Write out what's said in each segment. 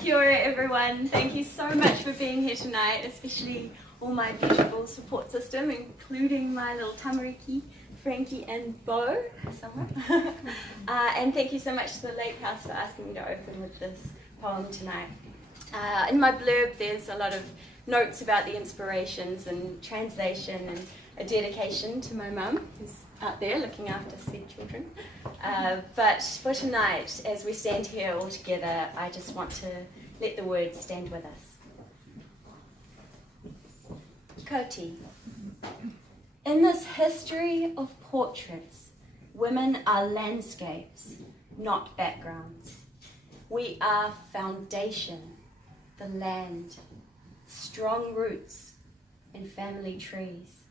Kia ora everyone, thank you so much for being here tonight, especially all my beautiful support system, including my little tamariki, Frankie and Bo, somewhere. And thank you so much to the Lake House for asking me to open with this poem tonight. In my blurb there's a lot of notes about the inspirations and translation and a dedication to my mum, who's out there looking after sick children. But for tonight, as we stand here all together, I just want to let the words stand with us. Koti. In this history of portraits, women are landscapes, not backgrounds. We are foundation, the land, strong roots and family trees,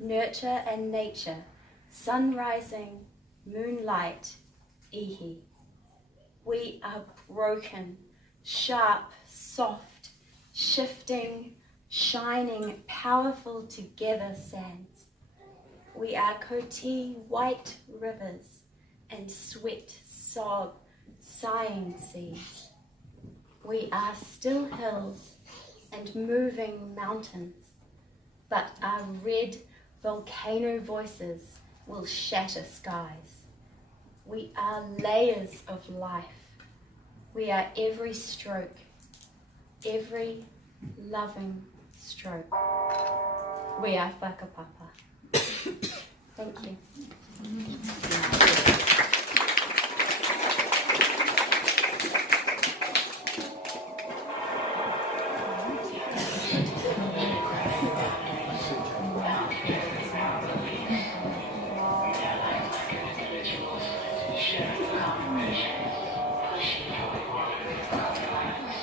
nurture and nature, sun rising, moonlight, ihi. We are broken, sharp, soft, shifting, shining, powerful together sands. We are Koti, white rivers and sweat, sob, sighing seas. We are still hills and moving mountains, but our red volcano voices will shatter skies. We are layers of life. We are every stroke, every loving stroke. We are whakapapa. Thank you.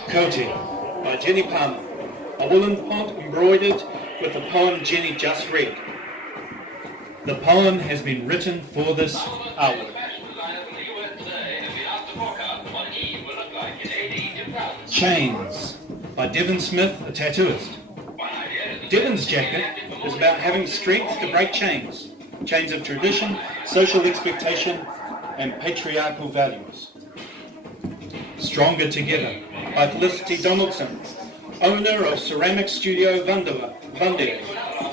Koti by Jenny Palmer, a woolen font embroidered with the poem Jenny just read. The poem has been written for this hour. Chains by Devon Smith, a tattooist. Devon's jacket is about having strength to break chains, chains of tradition, social expectation and patriarchal values. Stronger Together by Felicity Donaldson, owner of Ceramic Studio Vandia.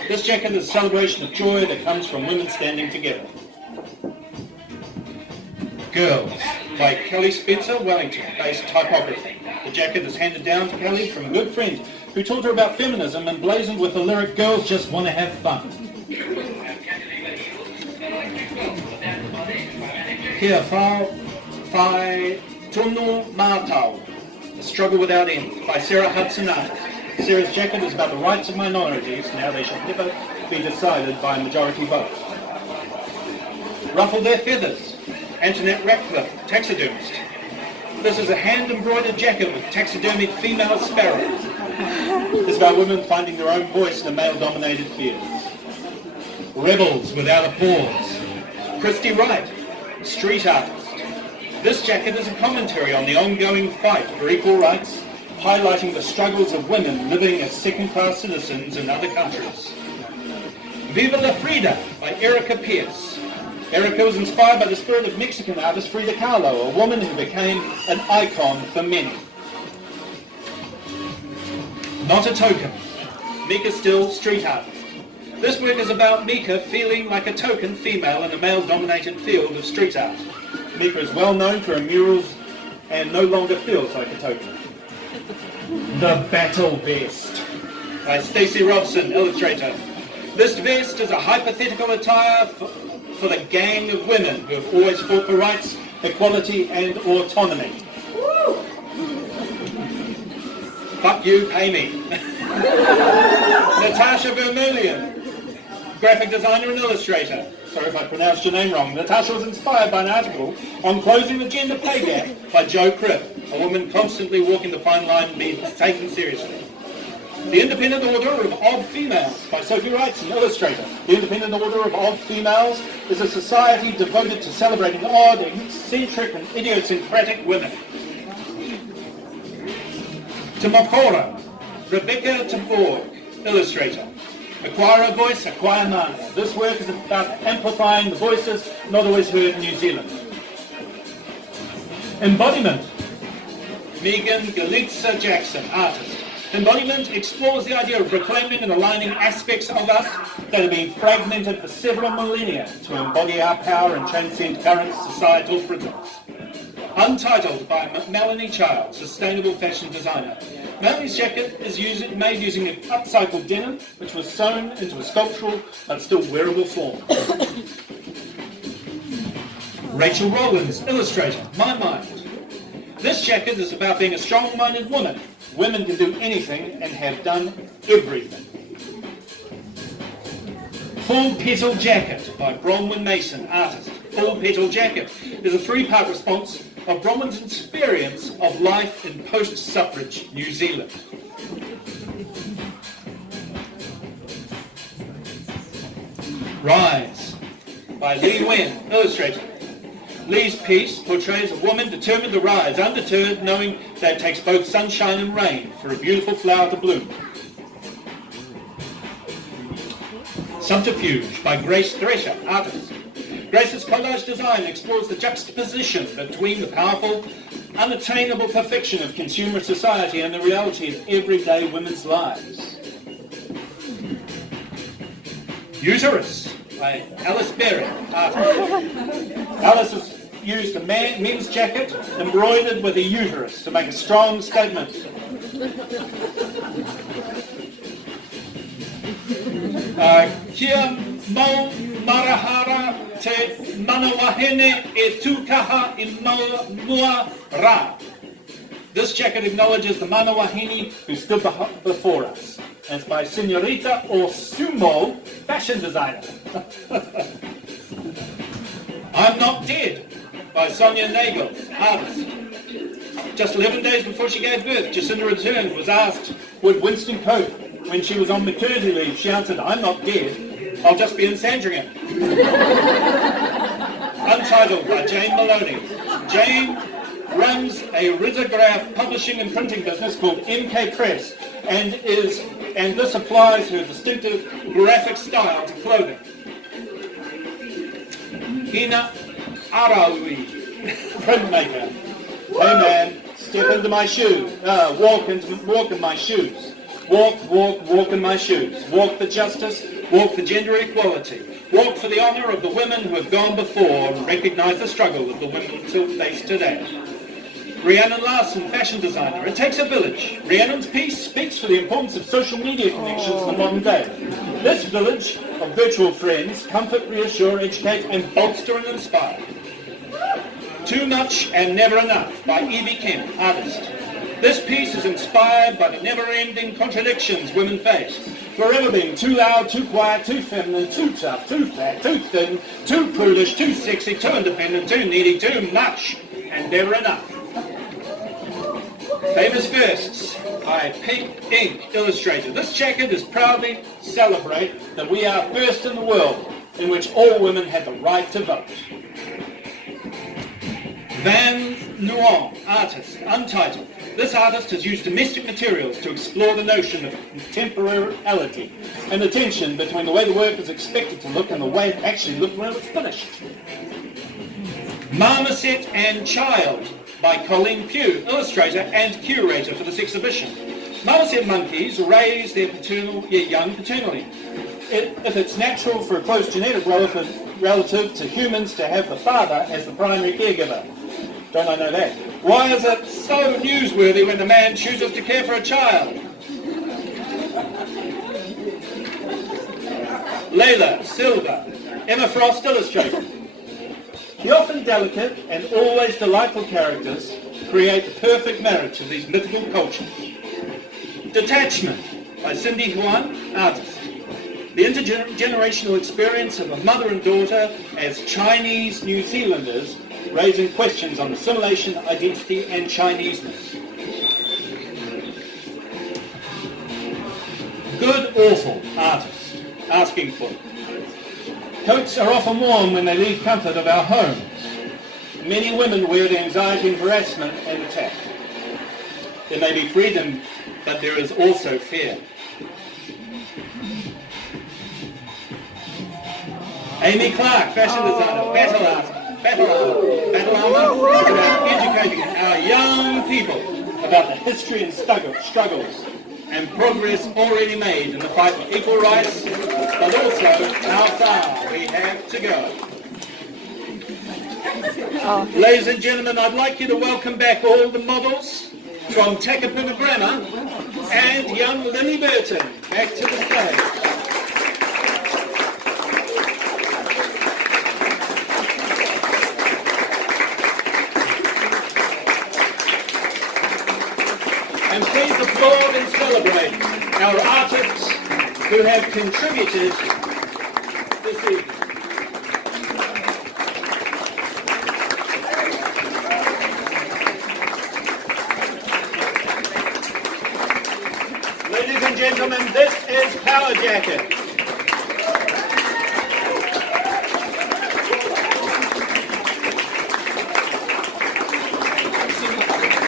This jacket is a celebration of joy that comes from women standing together. Girls by Kelly Spencer, Wellington-based typography. The jacket is handed down to Kelly from a good friend who told her about feminism and blazoned with the lyric, "Girls just want to have fun." Kia whai tono mātau, A Struggle Without End, by Sarah Hudson Arnold. Sarah's jacket is about the rights of minorities, now they shall never be decided by a majority vote. Ruffle Their Feathers, Antoinette Ratcliffe, taxidermist. This is a hand-embroidered jacket with taxidermied female sparrows. It's about women finding their own voice in a male-dominated field. Rebels Without a Pause, Christy Wright, street artist. This jacket is a commentary on the ongoing fight for equal rights, highlighting the struggles of women living as second-class citizens in other countries. Viva la Frida by Erica Pierce. Erica was inspired by the spirit of Mexican artist Frida Kahlo, a woman who became an icon for many. Not a Token, Mika Still, street artist. This work is about Mika feeling like a token female in a male-dominated field of street art. Mika is well known for her murals and no longer feels like a token. The Battle Vest by Stacey Robson, illustrator. This vest is a hypothetical attire for the gang of women who have always fought for rights, equality and autonomy. Fuck you, pay me. Natasha Vermeulen, graphic designer and illustrator. Sorry if I pronounced your name wrong. Natasha was inspired by an article on closing the gender pay gap by Jo Cribb, a woman constantly walking the fine line and being taken seriously. The Independent Order of Odd Females by Sophie Wrightson, illustrator. The Independent Order of Odd Females is a society devoted to celebrating odd, eccentric and idiosyncratic women. Tamokora, Rebecca Taborg, illustrator. Acquire a voice, acquire mana. This work is about amplifying the voices not always heard in New Zealand. Embodiment Megan Galitza Jackson, artist. Embodiment explores the idea of reclaiming and aligning aspects of us that have been fragmented for several millennia to embody our power and transcend current societal prisons. Untitled by Melanie Child, sustainable fashion designer. Melanie's jacket is made using an upcycled denim, which was sewn into a sculptural but still wearable form. Rachel Rollins, illustrator, My Mind. This jacket is about being a strong-minded woman. Women can do anything and have done everything. Full Petal Jacket by Bronwyn Mason, artist. Full Petal Jacket is a three-part response of Bronwyn's experience of life in post-suffrage New Zealand. Rise by Lee Wen, illustrator. Lee's piece portrays a woman determined to rise, undeterred, knowing that it takes both sunshine and rain for a beautiful flower to bloom. Subterfuge by Grace Thresher, artist. Grace's collage design explores the juxtaposition between the powerful, unattainable perfection of consumer society and the reality of everyday women's lives. Uterus by Alice Berry, artist. Alice has used a men's jacket embroidered with a uterus to make a strong statement. Kia mau marahara te manawahene e tukaha I mau mua ra. This jacket acknowledges the manawahine who stood before us. And it's by Senorita or Sumo, fashion designer. I'm Not Dead by Sonia Nagel, artist. Just 11 days before she gave birth, Jacinda Ardern was asked, would Winston cope when she was on maternity leave? She answered, I'm not dead, I'll just be in Sandringham. Untitled by Jane Maloney. Jane runs a risograph publishing and printing business called MK Press and this applies her distinctive graphic style to clothing. Hina Arawi, printmaker. Hey man, step into my shoes. Walk in my shoes. Walk in my shoes. Walk for justice. Walk for gender equality. Walk for the honour of the women who have gone before and recognise the struggle of the women still face today. Rhiannon Larson, fashion designer. It takes a village. Rhiannon's piece speaks for the importance of social media connections in the modern day. This village of virtual friends comfort, reassure, educate, and bolster and inspire. Too Much and Never Enough by Evie Kemp, artist. This piece is inspired by the never-ending contradictions women face. Forever being too loud, too quiet, too feminine, too tough, too fat, too thin, too prudish, too sexy, too independent, too needy, too much, and never enough. Famous Firsts by Pink Ink, illustrator. This jacket is proudly celebrate that we are first in the world in which all women have the right to vote. Van Luong, artist, untitled. This artist has used domestic materials to explore the notion of contemporality and the tension between the way the work is expected to look and the way it actually looked when it was finished. Marmoset and Child by Colleen Pugh, illustrator and curator for this exhibition. Marmoset monkeys raise their young paternally. If it's natural for a close genetic relative to humans to have the father as the primary caregiver. Don't I know that? Why is it so newsworthy when the man chooses to care for a child? Layla Silva, Emma Frost, illustrator. The often delicate and always delightful characters create the perfect marriage of these mythical cultures. Detachment by Cindy Huan, artist. The intergenerational experience of a mother and daughter as Chinese New Zealanders raising questions on assimilation, identity and Chineseness. Good Awful, artist, asking for it. Coats are often worn when they leave comfort of our homes. Many women wear the anxiety and harassment and attack. There may be freedom, but there is also fear. Amy Clark, fashion designer, battle armor, is about educating our young people about the history and struggles and progress already made in the fight for equal rights, but also how far we have to go. Ladies and gentlemen, I'd like you to welcome back all the models from Takapuna Grammar and young Lily Burton back to the stage. And please applaud and celebrate our artists who have contributed this evening. Ladies and gentlemen, this is Power Jacket.